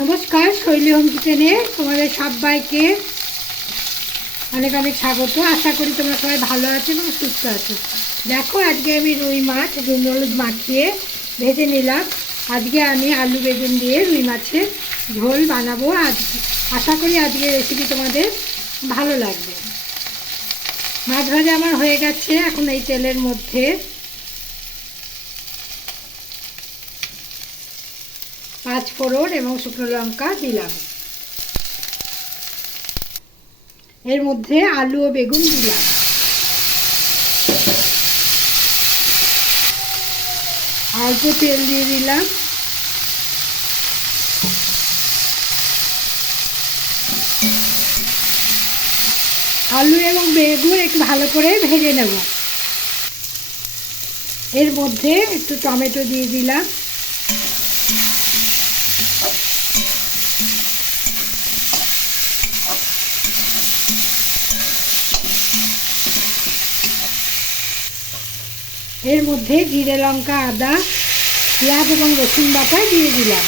নমস্কার, শৈলী হোম কিচেনে তোমাদের সবাইকে অনেক অনেক স্বাগত। আশা করি তোমরা সবাই ভালো আছো এবং সুস্থ আছো। দেখো, আজকে আমি রুই মাছ নুন হলুদ মাখিয়ে ভেজে নিলাম। আজকে আমি আলু বেগুন দিয়ে রুই মাছের ঝোল বানাবো। আজ আশা করি আজকে রেসিপি তোমাদের ভালো লাগবে। মাছ ভাজা আমার হয়ে গেছে এখন এই তেলের মধ্যে। পাঁচ ফোড়ন এবং শুকনো লঙ্কা দিলাম। এর মধ্যে আলু ও বেগুন দিলাম। অল্প তেল দিয়ে দিলাম। আলু এবং বেগুন একটু ভালো করে ভেজে নেব। এর মধ্যে একটু টমেটো দিয়ে দিলাম। এর মধ্যে জিরে লঙ্কা, আদা, পেঁয়াজ এবং রসুন বাটা দিয়ে দিলাম।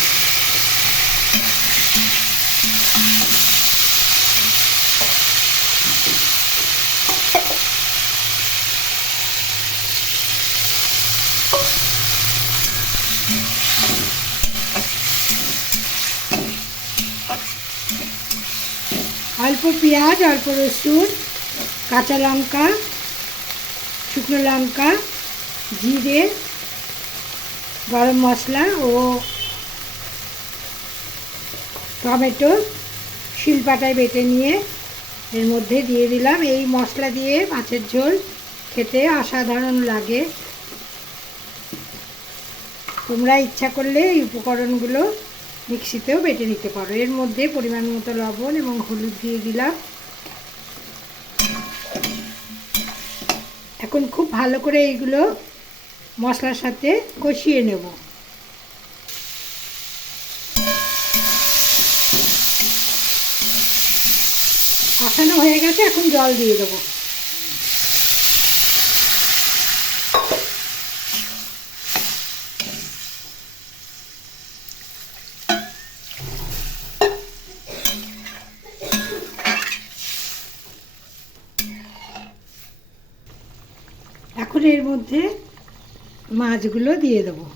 অল্প পেঁয়াজ, অল্প রসুন, কাঁচা লঙ্কা, শুকনো লঙ্কা জিরে, গরম মশলা ও টমেটো শিলপাটায় বেটে নিয়ে এর মধ্যে দিয়ে দিলাম। এই মশলা দিয়ে মাছের ঝোল খেতে অসাধারণ লাগে। তোমরা ইচ্ছা করলে এই উপকরণগুলো মিক্সিতেও বেটে নিতে পারো। এর মধ্যে পরিমাণ মতো লবণ এবং হলুদ দিয়ে দিলাম। এখন খুব ভালো করে এইগুলো মশলার সাথে কষিয়ে নেব। কষানো হয়ে গেছে এখন জল দিয়ে দেবো। এখন এর মধ্যে মাছগুলো দিয়ে দেবো।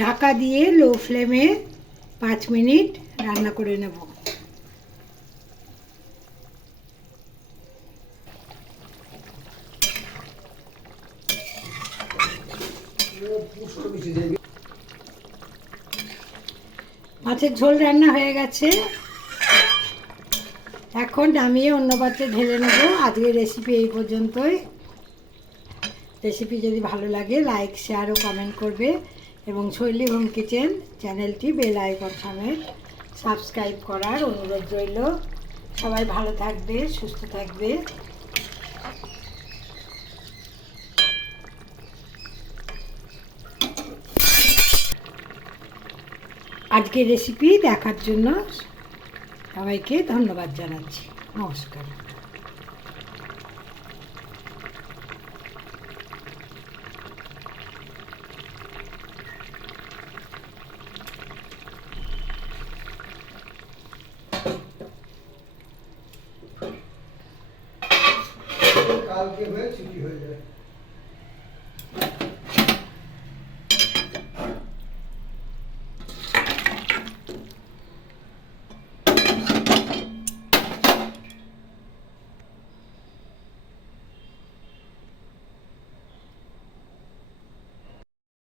ঢাকা দিয়ে লো ফ্লেমে পাঁচ মিনিট রান্না করে নেব। মাছের ঝোল রান্না হয়ে গেছে। এখন নামিয়ে অন্য পাত্রে ঢেলে নেব। আজকের রেসিপি এই পর্যন্তই। রেসিপি যদি ভালো লাগে লাইক শেয়ার ও কমেন্ট করবে এবং শৈলী হোম কিচেন চ্যানেলটি বেল আইকন সমেত সাবস্ক্রাইব করার অনুরোধ রইল। সবাই ভালো থাকবে, সুস্থ থাকবে। আজকের রেসিপি দেখার জন্য সবাইকে ধন্যবাদ জানাচ্ছি। নমস্কার। কালকে হয়ে ছুটি হয়ে যায়?